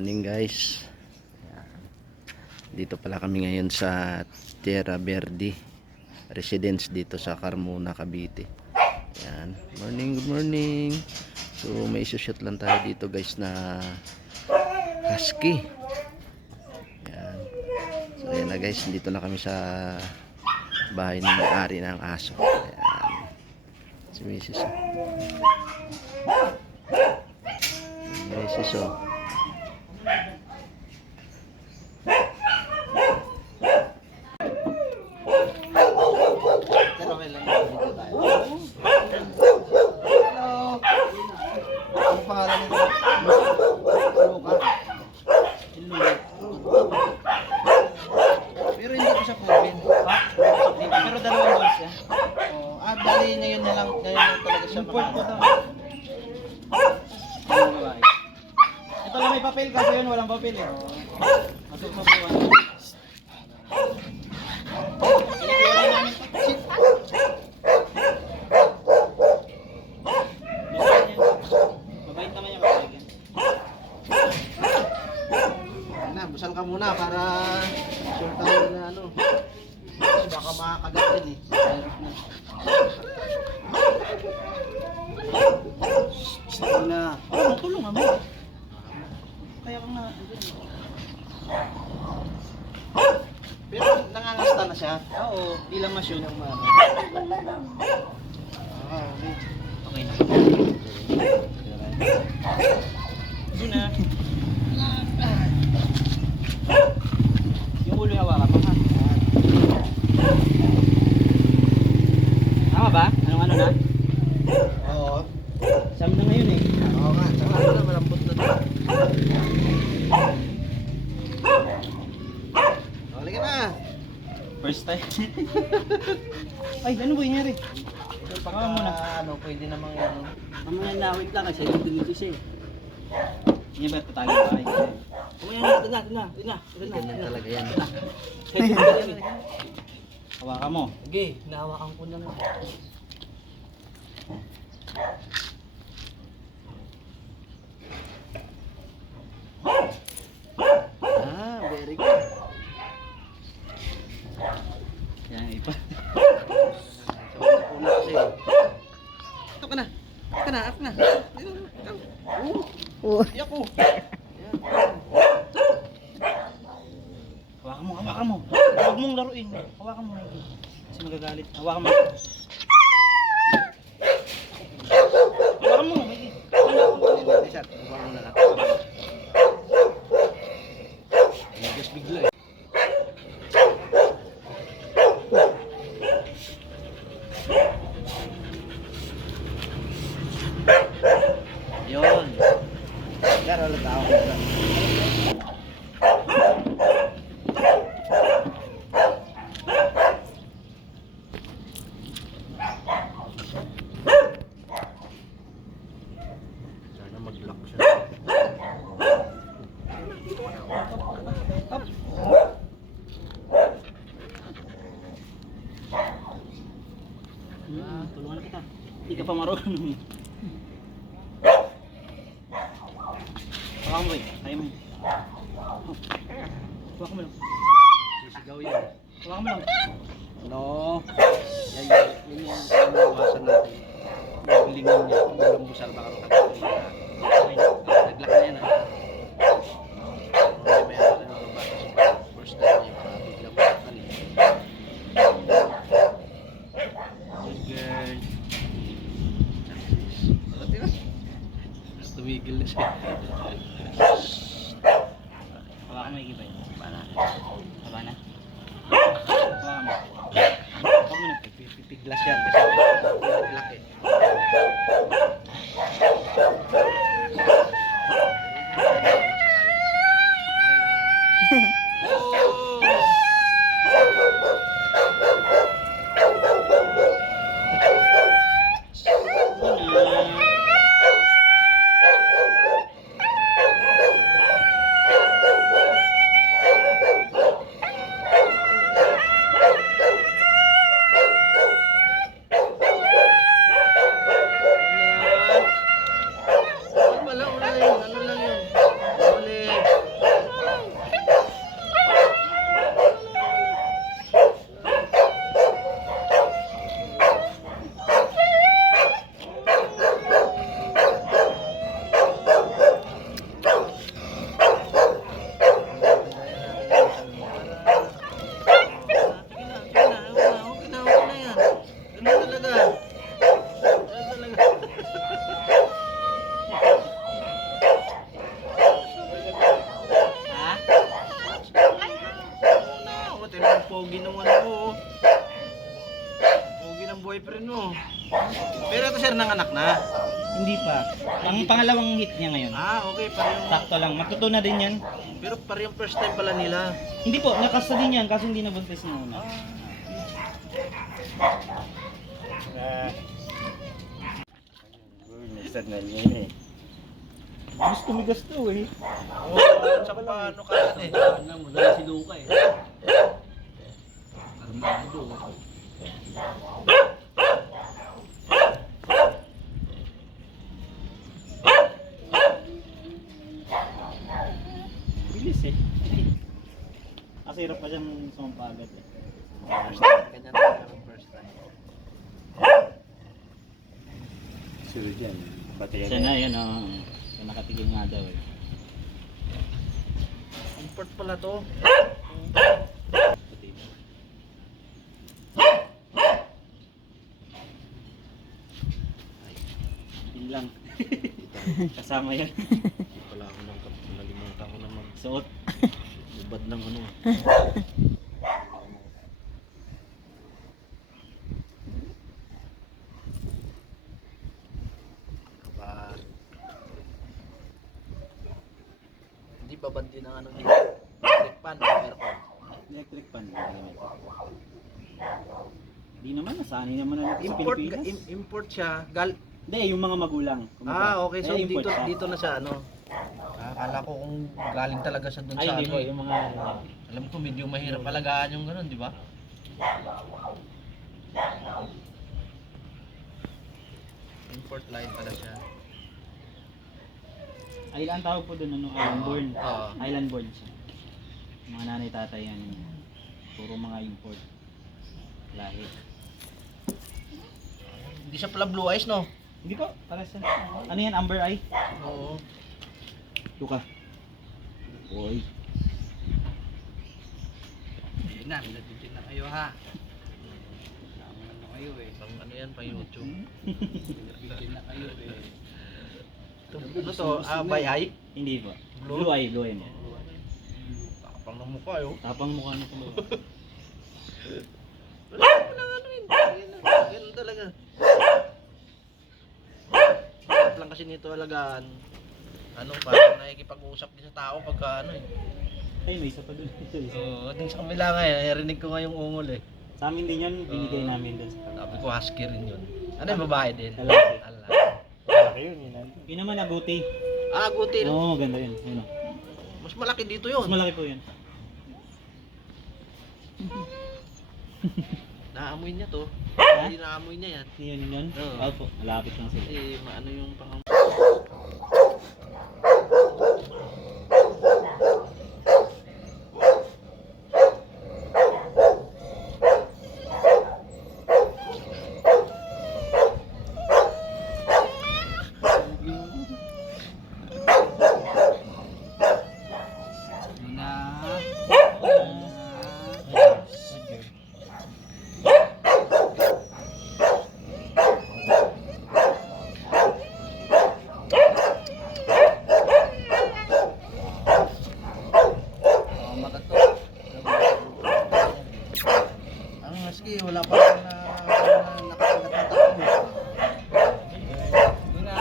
Morning guys. Dito pala kami ngayon sa Tierra Verde Residence dito sa Carmona, Cavite. Yan. Morning, good morning. So may isushoot lang tayo dito guys na husky. Yan. So ayan na guys, dito na kami sa bahay ng may-ari ng aso. Ayan. Si Mrs. Mrs. Oh. Ang pangalan nito? Luka. Pero hindi ko siya pubin. Pero dalawang balls yan. Bali ngayon na lang talaga siya pangalan. Ito lang may papel kasi yun walang papel eh. Masuk sa buwan. Mabait naman yung papel yan. Busal ka muna para sure tayo na ano. Kasi baka makakagat din eh. Sige na. Tulong mo. Kaya kang na. Pero nangangasta na siya. Oo, ilang mas yun. Okay. Okay na. Doon na. Yung ulo yung hawakan mo ha. Tama ba? Anong ano na? Oo. Sabi na ngayon eh. Oo nga. Tsaka ano na, malambot na doon. Huli ka na. First time. Ay, ano ba nangyari? Pakawan mo na. Ano, pwede namang ano. Mamaya nawit lang kasi yung dito siya eh. Hindi ba ito tayo ba? Mamaya na, ito na. Ganyan talaga yan. Hawakan mo. Sige, nahawakan ko na nga. Very good. Yan, ipa. Una kasi. Ito ka na. Ako na. Iyak ko. Hawakan mo. Huwag mong laruin. Hawakan mo. Kasi magagalit. Hawakan mo. Hawakan mo. Isat, huwag mo na lang. Nagas bigla eh. Yun. Garo lang tao ko na. Sana mag-lock siya. Up. Tulungan na kita. Hindi ka pa marunong. Hawakan mo eh. Kaya mo. Hawakan mo lang. Sisigaw yan. Hawakan mo lang. No. Yan yung iwasan natin. Naglingon niya. Kung walang busal baka makakapit na. Naglock na yan ha. May mayroon na ng bata. First time niya para biglang makakali. Good girl. Pati ba? Tumigil na siya. Hawakan mo yung iba yun. Tama na. Haba na. Hawakan mo. Huwag mo na. Pipiglas yan kasi naglock eh. no. Pero ito sir, nanganak na. Hindi pa. Ang pangalawang hit niya ngayon. Ah, okay, parang... Sakto lang. Matuto na din yan. Pero parang first time pala nila. Hindi po, nakasta din yan kaso hindi nabuntis na una. Minsan na yun eh. Gusto tumigas to eh. Oo, tsaka paano ka yan eh. Magaling si Luka eh. Armado. Bilis eh. Kasi hirap pa siyang sumampa agad eh. Ganyan na yung first time. Sunod yan. Batayan Siya na yun oh. Siya nakatigil nga daw eh. Import pala to. Yun lang. Kasama yan. Hindi pala ako nang nalimutan ko na Suot. magbubad ng ano. Ba. Hindi babad din ang ano dito. Electric pan o aircon. Electric pan. Hindi naman, nasanay naman na natin sa Import, Pilipinas. import siya. Hindi, yung mga magulang. Okay. So import dito siya. dito na siya ano. Akala ko kung galing talaga siya doon Ay, sa hindi ano. po, eh. yung mga... Alam ko medyo mahirap alagaan yung ganun, di ba? Import line pala siya. Island tawag po doon, ano, island born. Oo. Island born siya. Mga nanay tatay yan. Puro mga import. Lahi. Hindi siya pala blue eyes, no? Hindi po, para siya. Ano yan, amber eye? Oo. Tuka. Boy. Ayun na, minatidin na kayo ha. Ano kayo eh. Pang ano yan, pang YouTube. Minatidin na kayo eh. Ano to? By eye? Hindi po. Blue? Blue eye, blue eye mo. Tapang ng mukha, yo. Tapang mukha na tuloy. Wala ko lang ano yun. Ganun talaga. Sarap lang kasi nito alagaan. Ano, parang nakikipag-usap din sa tao pagka ano eh. Ay, may isa pa doon. Oo, dun sa kabila nga eh. Narinig ko nga yung ungol eh. Sa amin din yan, binigay Oo. namin doon sa Sabi ko husky rin yun. Ano yung babae din? Lalaki. Ala. Malaki yun yun. Yun naman, aguti. Ah, gutin. Oo, ganda yun. Ayun o. Mas malaki dito Mas yun. malaki po yun. Naamoy niya to. Ha? Hindi naamoy niya yan. Yun yun. Oo. Oo po, malapit lang sila. Kasi maano yung pang... Yun na. Oh, makato. Ang husky, wala pa rin na nakasagat ng takbo. Yun na.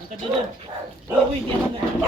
Ang kadudod. Oo, boy, di ako ganun.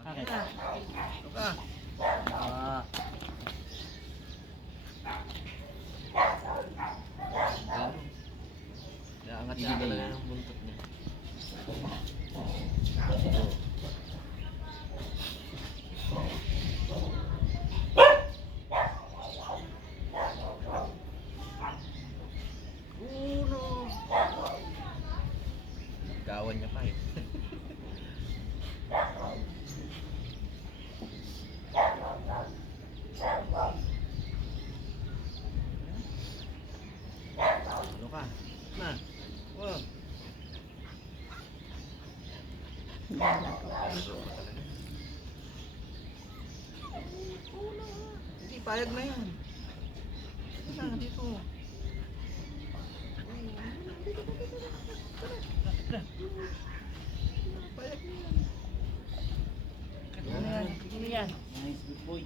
Bakit? Ano ka? Ah. Angat niya talaga yung buntot niya. Uno. Gawan niya pa eh. Ano ka? Na. Wow. Hindi, payag na yan. Nice, good boy.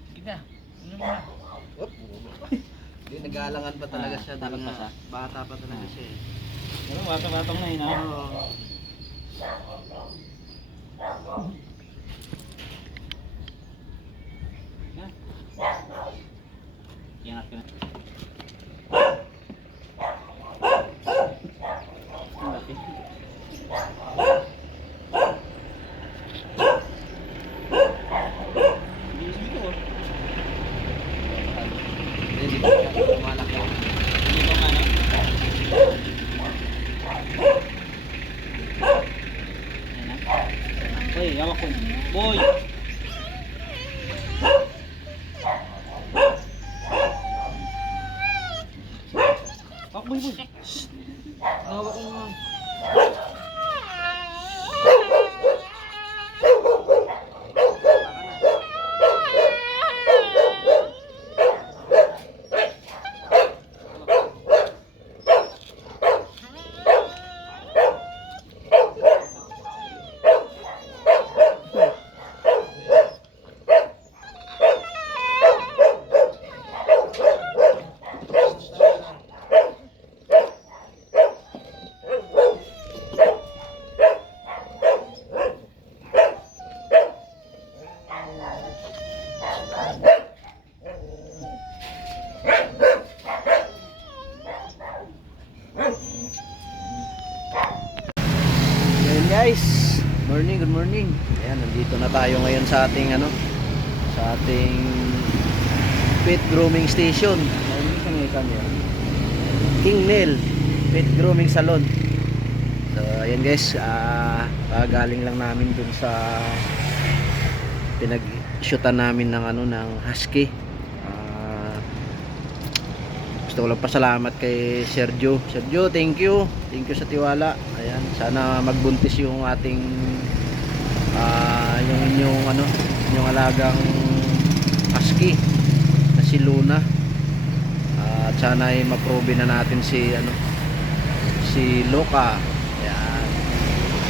Hindi, nag-aalangan pa talaga siya. Takot pa siya? Bata pa talaga siya eh. Pero batong-batong na yun, ha? Ha? Iangat ko na. Ang laki. Bilis dito, oh. Hindi, di ba siya malaki. Hindi ko nga, no? Ayan na. Uy, hawak ko. Boy! Hawak, boy, boy. Hawak ko nga. Ayan guys, morning, good morning. Ayan, nandito na tayo ngayon sa ating ano, sa ating pet grooming station. Ayun kami. King Nail Pet Grooming Salon. So ayan guys, galing lang namin dun sa pinag-shootan namin ng ano ng husky. Gusto ko lang pasalamat kay Sergio. Sergio, thank you. Thank you sa tiwala. Ayan, sana magbuntis yung ating yung inyong ano, inyong alagang husky na si Luna. At sana ay ma-prove na natin si ano, si Loka. Ayan.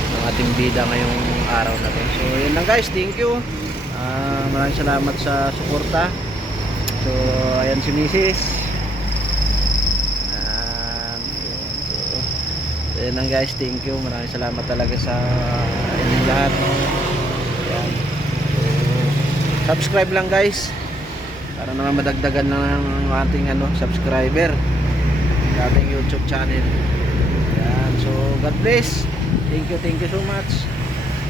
Ang ating bida ngayong araw na 'to. So, ayan lang guys, thank you. Maraming salamat sa suporta. So, ayan si Mrs. Ayan lang guys, thank you. Maraming salamat talaga sa inyong lahat. Ayan. So, subscribe lang guys para naman madagdagan ng ating ano, subscriber sa ating YouTube channel. Ayan. So God bless. Thank you so much.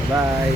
Bye bye.